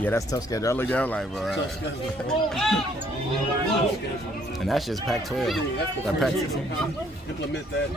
Yeah, that's tough schedule. I looked at it like, bro. And that's just Pac-12. That Pac-12. Implement that.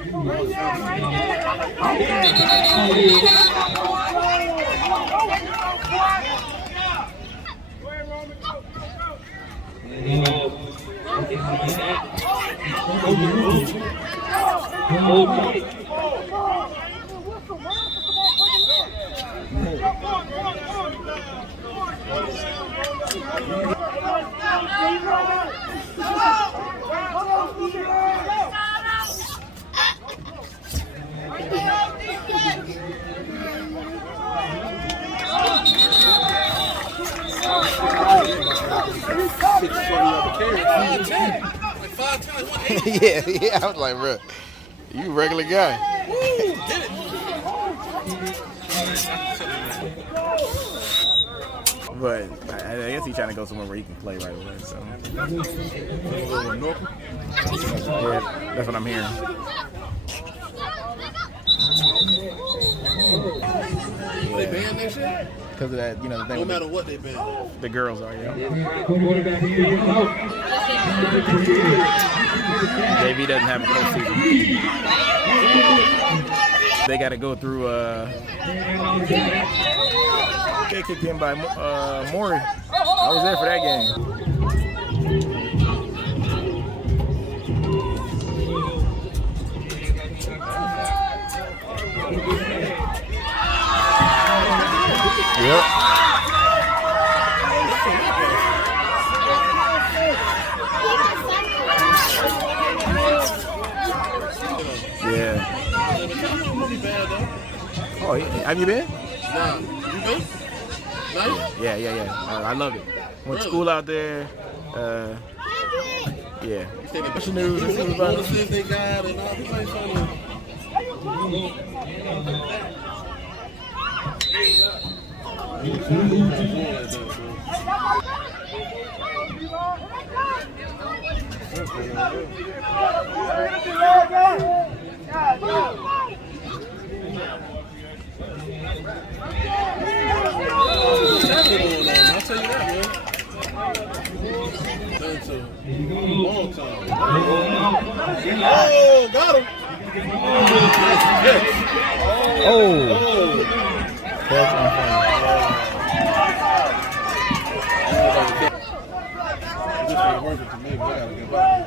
yeah, I was like, bro, you regular guy. But I guess he's trying to go somewhere where he can play right away. So yeah, that's what I'm hearing. They banned that shit? Because of that, you know, the thing. No matter what they ban. The girls are, yeah. JV doesn't have a postseason. They got to go through. They kicked in by Maury. I was there for that game. Yep. Yeah. Oh, have you been? Nah. You been? Nice? Yeah. I love it. Went to school out there. Yeah. What's the news? Bonuses they got and all this kind I'll tell you that, man. That's a long time. Oh, got him. Oh. Catch on fire. This ain't working to me, but I gotta get back.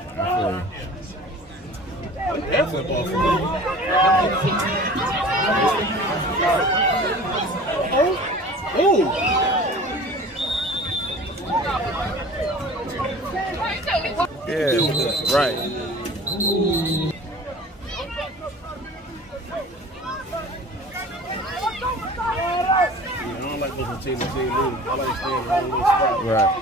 That's a ball for me. Oh! Yeah, right. I don't like those team losing. I like staying in one little spot. Right.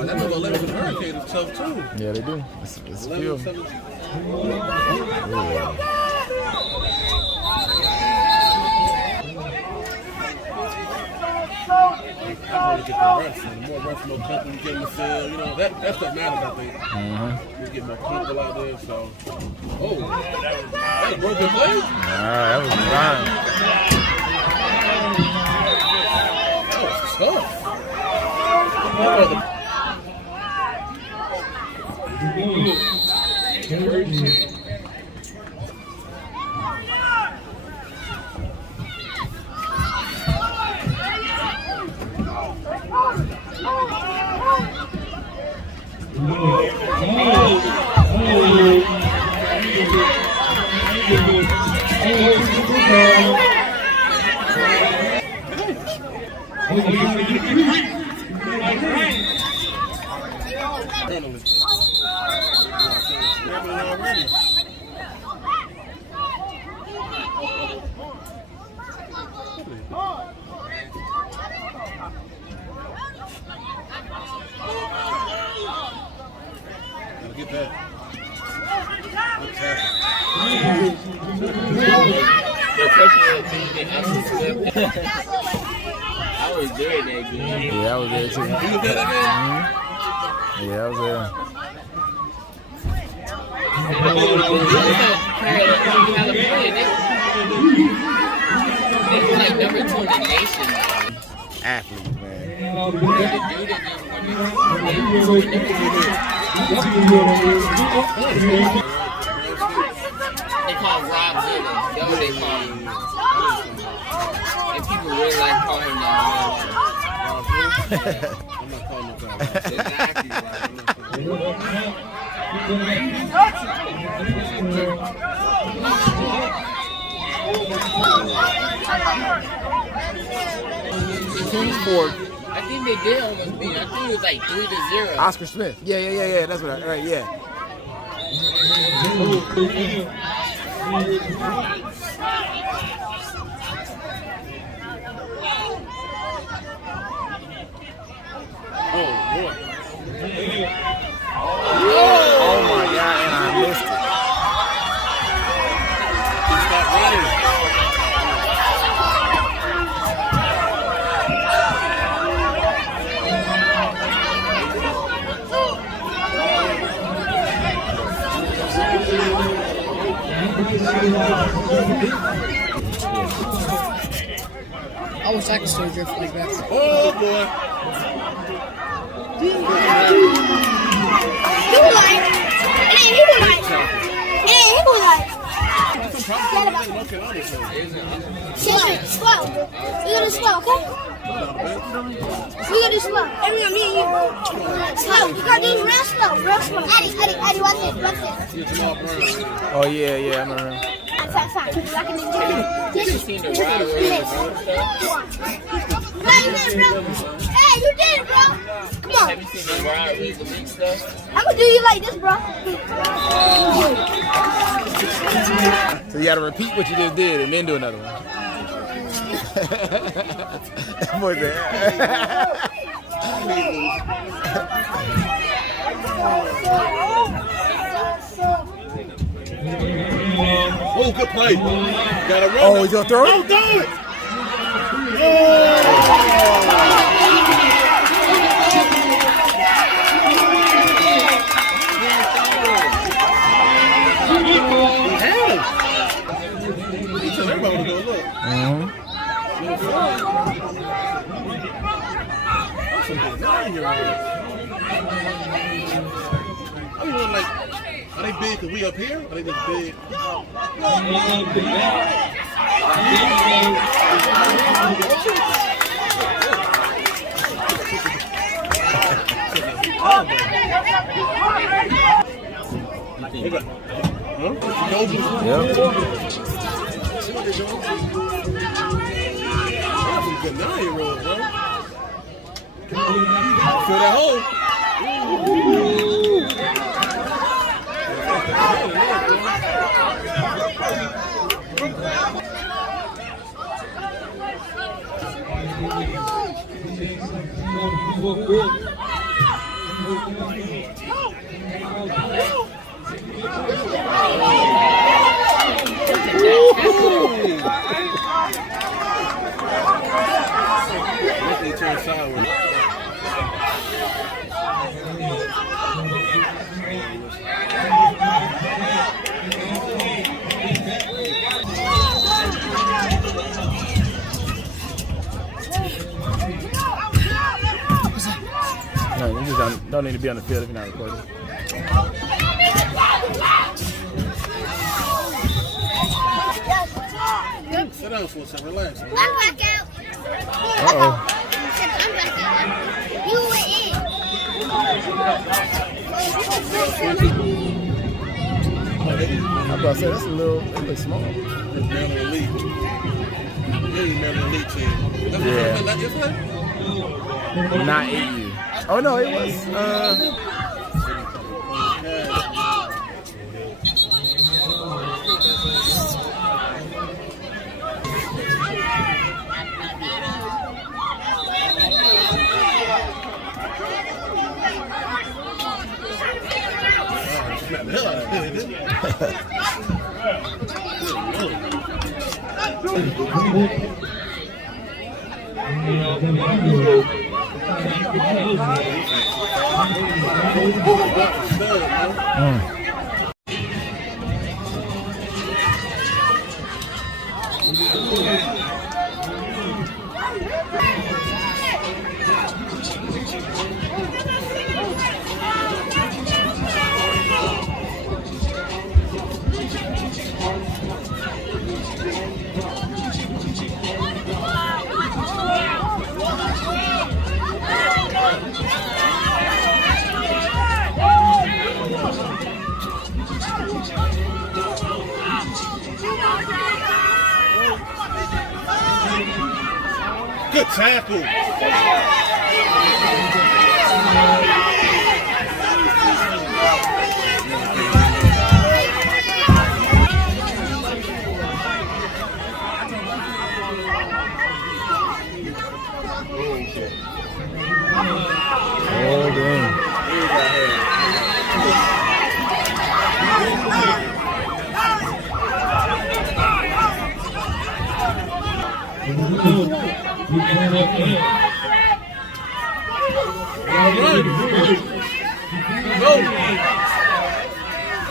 That number 11 Hurricane is tough too. Yeah, they do. It's a field. I want to get the rush. The more rush, more comfortable you get in the field. You know, that stuff matters, I think. You get more comfortable out there, so. Oh, that broke the play? That was fine. That was tough. Get that. I was there that game. Yeah, I was there too. You was there that game? Yeah, I was there. They were like number 2 in the nation. Athletes, man. They call him Rob Zilla. That's what they call him. And people really like calling him that. I'm not calling him that. Exactly. Sport. I think they did almost beat. I think it was like 3-0. Oscar Smith. Yeah. That's what right, yeah. Oh, boy. Oh my God, and I missed it. Stop running. I wish I could still drift like that. Oh, boy. He was like, slow. We gotta slow, okay? We gotta do slow. Every me and you. Slow. We gotta do real slow. Eddie, watch this. Oh yeah, I remember. Fine. You seen the Wild No, you did it, bro. Hey, you did it, bro. Come on. Have you seen the Wild Weasel Mix stuff? I'm gonna do you like this, bro. So you gotta repeat what you just did and then do another one. What's that? Oh, good play. Gotta run. Oh, he's gonna throw it? Oh, do it. He told everybody to go look. I mean, like, are they big because we up here? Are they just big? Yep. Good 9-year-old, bro. Feel that hole. They turn sideways. No, you just don't need to be on the field if you're not recording. Sit down for a second, relax. I'm back out. Uh-oh. I'm back out. You went in. I'm about to say that's a little small. It's Maryland Elite. Really Maryland Elite team. That's Yeah. what it's like. Not 8 years. Oh no, it was. Good tackle. Oh, damn.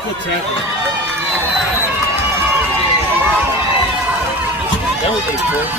Good tackle. That was a first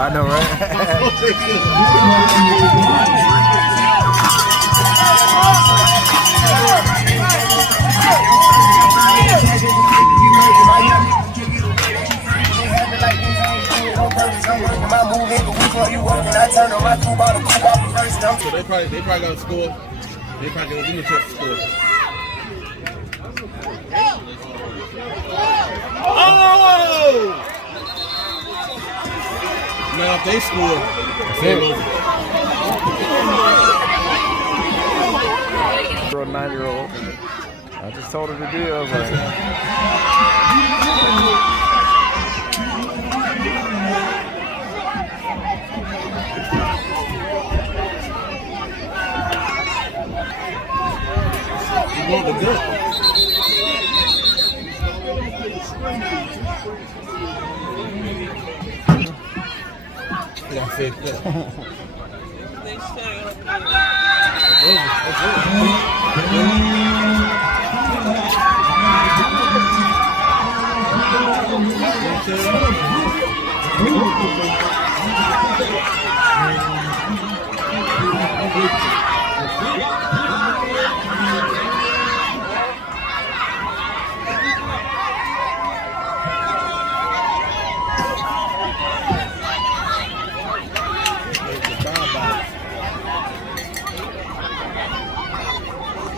I know, right? So they probably got to score. They probably got to do a chance to score. Oh! Now if they score, it's over. For a 9-year-old, I just told her to do it. I was like, You want the good. Yeah, I said that. That's over.